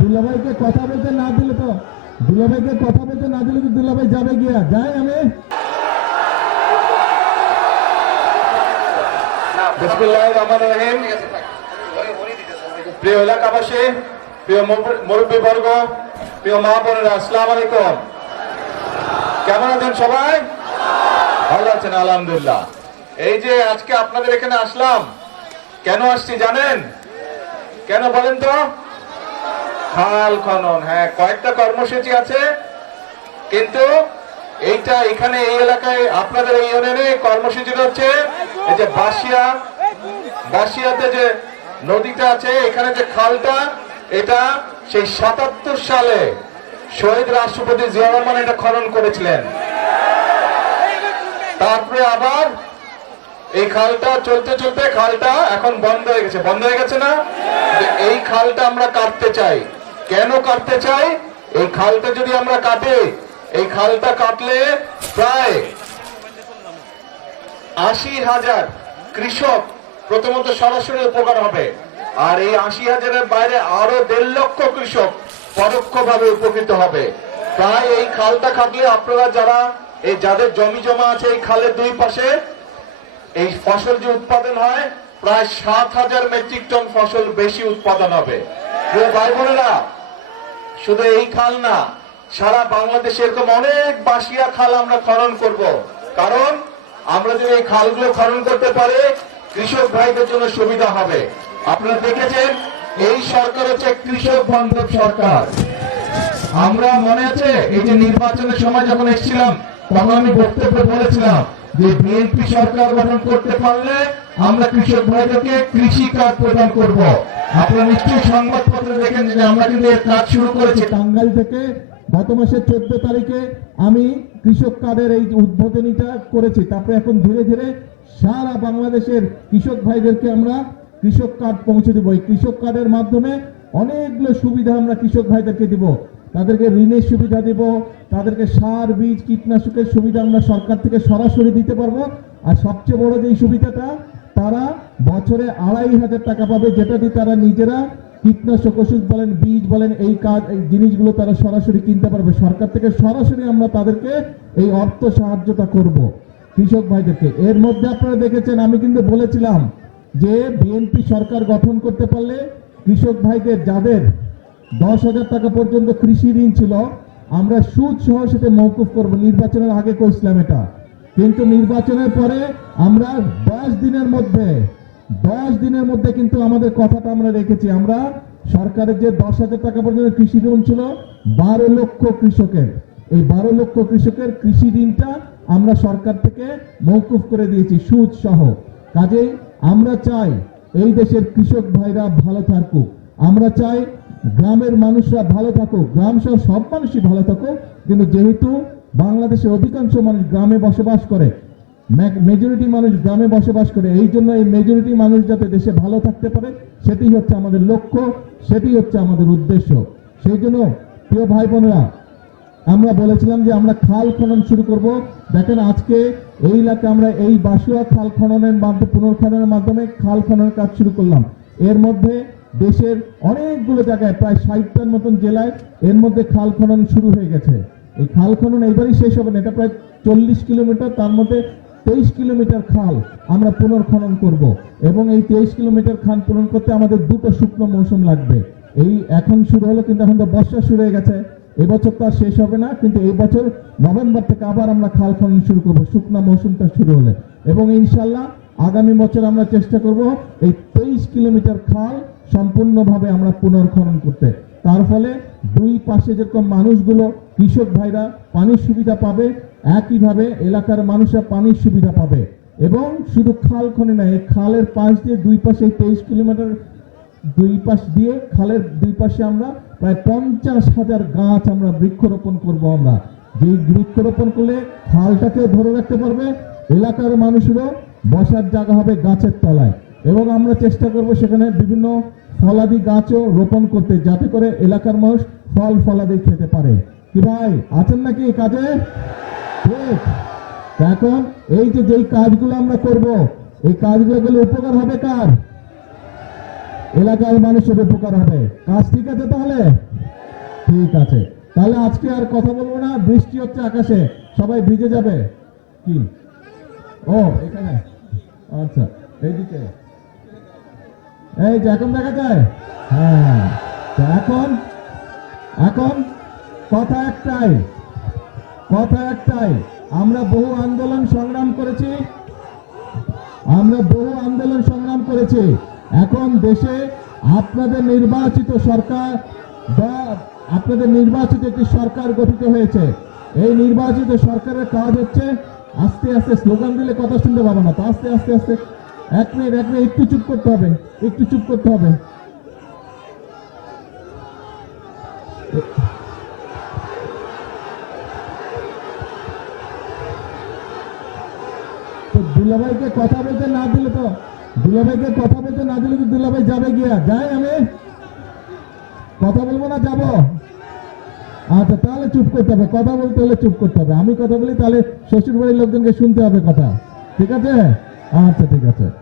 দুলাভাইকে কথা বলতে না দিলে তো দুলাভাই যাবে গিয়া যাই আমি। বিসমিল্লাহির রহমানির রহিম। প্রিয় এলাকাবাসী, প্রিয় মুরব্বীবর্গ, প্রিয় মা বোনেরা, আসসালামু আলাইকুম। কেমন আছেন সবাই? ভালো আছেন? আলহামদুলিল্লাহ। এই যে আজকে আপনাদের এখানে আসলাম, কেন আসছি জানেন? কেন বলেন তো? খাল খনন। হ্যাঁ, কয়েকটা কর্মসূচি আছে, কিন্তু এইটা এখানে এই এলাকায় আপনাদের এই ইউনিয়নে কর্মসূচিটা হচ্ছে এই যে বাসিয়াতে যে নদীটা আছে, এখানে যে খালটা, এটা সেই ৭৭ সালে শহীদ রাষ্ট্রপতি জিয়া রহমান এটা খনন করেছিলেন। তারপরে আবার এই খালটা চলতে চলতে খালটা এখন বন্ধ হয়ে গেছে না? এই খালটা আমরা কাটতে চাই। কেন কাটতে চাই? এই খালটা যদি আমরা কাটি, এই খালটা কাটলে প্রায় ৮০,০০০ কৃষক প্রথমত সরাসরি উপকার হবে, আর এই ৮০,০০০-এর বাইরে আরো ১.৫ লক্ষ কৃষক পরোক্ষভাবে উপকৃত হবে। প্রায় এই খালটা কাটলে আপনারা যারা যাদের জমি জমা আছে এই খালের দুই পাশে, এই ফসল যে উৎপাদন হয় প্রায় ৭,০০০ মেট্রিক টন ফসল বেশি উৎপাদন হবে। প্রিয় ভাই বোনেরা, শুধু এই খাল না, সারা বাংলাদেশে এরকম অনেক বাসিয়া খাল আমরা খনন করব। কারণ আমরা যদি এই খালগুলো খনন করতে পারি, কৃষক ভাইদের জন্য সুবিধা হবে। আপনারা দেখেছেন এই সরকার হচ্ছে কৃষক বান্ধব সরকার। আমরা মনে আছে এই যে নির্বাচনের সময় যখন এসেছিলাম, তখন আমি বক্তব্যে বলেছিলাম যে বিএনপি সরকার গঠন করতে পারলে আমরা কৃষক ভাইদেরকে কৃষি কার্ড প্রদান করব। আপনারা নিশ্চয়ই সংবাদপত্রে দেখেন যে আমরা কিন্তু এর কাজ শুরু করেছি। টাঙ্গাইল থেকে গত মাসের ১৪ তারিখে আমি কৃষক কার্ডের এই উদ্বোধনীটা করেছি। তারপরে এখন ধীরে ধীরে সারা বাংলাদেশের কৃষক ভাইদেরকে আমরা কৃষক কার্ড পৌঁছে দেবো। এই কৃষক কার্ডের মাধ্যমে অনেকগুলো সুবিধা আমরা কৃষক ভাইদেরকে দিব। তাদেরকে ঋণের সুবিধা দিব, তাদেরকে সার, বীজ, কীটনাশকের সুবিধা আমরা সরকার থেকে সরাসরি দিতে পারবো। আর সবচেয়ে বড় যে সুবিধাটা, তারা বছরে ২৫০০ টাকা পাবে, যেটা দিয়ে তারা নিজেরা কীটনাশক, ওষুধ বলেন, বীজ বলেন, এই জিনিসগুলো তারা সরাসরি কিনতে পারবে। সরকার থেকে সরাসরি আমরা তাদেরকে এই অর্থ সাহায্যটা করব কৃষক ভাইদেরকে। এর মধ্যে আপনারা দেখেছেন আমি কিন্তু বলেছিলাম যে বিএনপি সরকার গঠন করতে পারলে কৃষক ভাইদের যাদের ১০,০০০ টাকা পর্যন্ত কৃষি ঋণ ছিল, আমরা সুদ সহ সেটা মওকুফ করব। নির্বাচনের আগে কইছিলাম এটা, কিন্তু নির্বাচনের পরে আমরা ১০ দিনের মধ্যে কিন্তু আমাদের কথাটা আমরা রেখেছি। আমরা সরকারের যে ১০,০০০ টাকা পর্যন্ত কৃষি ঋণ ছিল ১২ লক্ষ কৃষকের, এই ১২ লক্ষ কৃষকের কৃষি ঋণটা আমরা সরকার থেকে মওকুফ করে দিয়েছি সুদ সহ। কাজেই আমরা চাই এই দেশের কৃষক ভাইরা ভালো থাকুক, আমরা চাই গ্রামের মানুষরা ভালো থাকুক, গ্রাম সহ সব মানুষই ভালো থাকুক। কিন্তু যেহেতু বাংলাদেশের অধিকাংশ মানুষ গ্রামে বসবাস করে, মেজরিটি মানুষ গ্রামে বসবাস করে, এই জন্য এই মেজরিটি মানুষ যাতে দেশে ভালো থাকতে পারে, সেটি হচ্ছে আমাদের লক্ষ্য, সেটি হচ্ছে আমাদের উদ্দেশ্য। সেই জন্য প্রিয় ভাই বোনেরা, আমরা বলেছিলাম যে আমরা খাল খনন শুরু করব। দেখেন আজকে এই এলাকায় আমরা এই বাসুয়া খাল খননের মাধ্যমে, পুনর্খননের মাধ্যমে খাল খননের কাজ শুরু করলাম। এর মধ্যে দেশের অনেকগুলো জায়গায় প্রায় ৬০টার মতন জেলায় এর মধ্যে খাল খনন শুরু হয়ে গেছে। এই খাল খনন এবারই শেষ হবে না, এটা প্রায় ৪০ কিলোমিটার, তার মধ্যে ২৩ কিলোমিটার খাল আমরা পুনর্খনন করব। এবং এই ২৩ কিলোমিটার খাল পূরণ করতে আমাদের ২টো শুকনো মৌসুম লাগবে। এই এখন শুরু হলো, কিন্তু এখন তো বর্ষা শুরু হয়ে গেছে, এবছর তো আর শেষ হবে না, কিন্তু এই বছর নভেম্বর থেকে আবার আমরা খাল খনন শুরু করব শুকনা মৌসুমটা শুরু হলে। এবং ইনশাল্লাহ আগামী বছর আমরা চেষ্টা করব এই ২৩ কিলোমিটার খাল সম্পূর্ণভাবে আমরা পুনর্খনন করতে। তার ফলে দুই পাশে যেরকম মানুষগুলো, কৃষক ভাইরা পানির সুবিধা পাবে, একইভাবে এলাকার মানুষরা পানির সুবিধা পাবে। এবং শুধু খাল খনে না, এই খালের পাশ দিয়ে দুই পাশে ২৩ কিলোমিটার দুই পাশ দিয়ে খালের দুই পাশে আমরা প্রায় ৫০,০০০ গাছ আমরা বৃক্ষরোপণ করব। আমরা যে বৃক্ষরোপণ করলে খালটাকেও ধরে রাখতে পারবে, এলাকার মানুষেরও বসার জায়গা হবে গাছের তলায়। এবং আমরা চেষ্টা করব সেখানে বিভিন্ন ফলাদি গাছও রোপণ করতে, যাতে করে এলাকার মানুষ ফল ফলাদি খেতে পারে। কি ভাই আছেন নাকি এই কাজে? ঠিক। এখন এই যে যেই কাজগুলো আমরা করব, এই কাজগুলো উপকার হবে কার? এলাকার মানুষের উপকার হবে। কাজ ঠিক আছে তাহলে? ঠিক আছে, তাহলে আজকে আর কথা বলবো না, বৃষ্টি হচ্ছে আকাশে, সবাই ভিজে যাবে। কি ও এখানে, আচ্ছা এইদিকে, এই যে এখন দেখা যায়। হ্যাঁ, তো এখন এখন কথা একটাই, কথা একটাই, আমরা বহু আন্দোলন সংগ্রাম করেছি, আমরা বহু আন্দোলন সংগ্রাম করেছি। এখন দেশে আপনাদের নির্বাচিত সরকার বা আপনাদের নির্বাচিত একটি সরকার গঠিত হয়েছে। এই নির্বাচিত সরকারের কাজ হচ্ছে আস্তে আস্তে, স্লোগান দিলে কথা শুনতে পাবো না তো, আস্তে আস্তে আস্তে, এক মিনিট একটু চুপ করতে হবে, একটু চুপ করতে হবে। তো দুলাভাইকে কথা বলতে না দিলে তো, দুলাভাইকে কথা বলতে না দিলে তো দুলাভাই যাবে গিয়া, যাই আমি কথা বলবো না, যাবো। আচ্ছা তাহলে চুপ করতে হবে, কথা বলতে হলে চুপ করতে হবে। আমি কথা বলি তাহলে শ্বশুর বাড়ির লোকজনকে শুনতে হবে কথা, ঠিক আছে? আচ্ছা ঠিক আছে।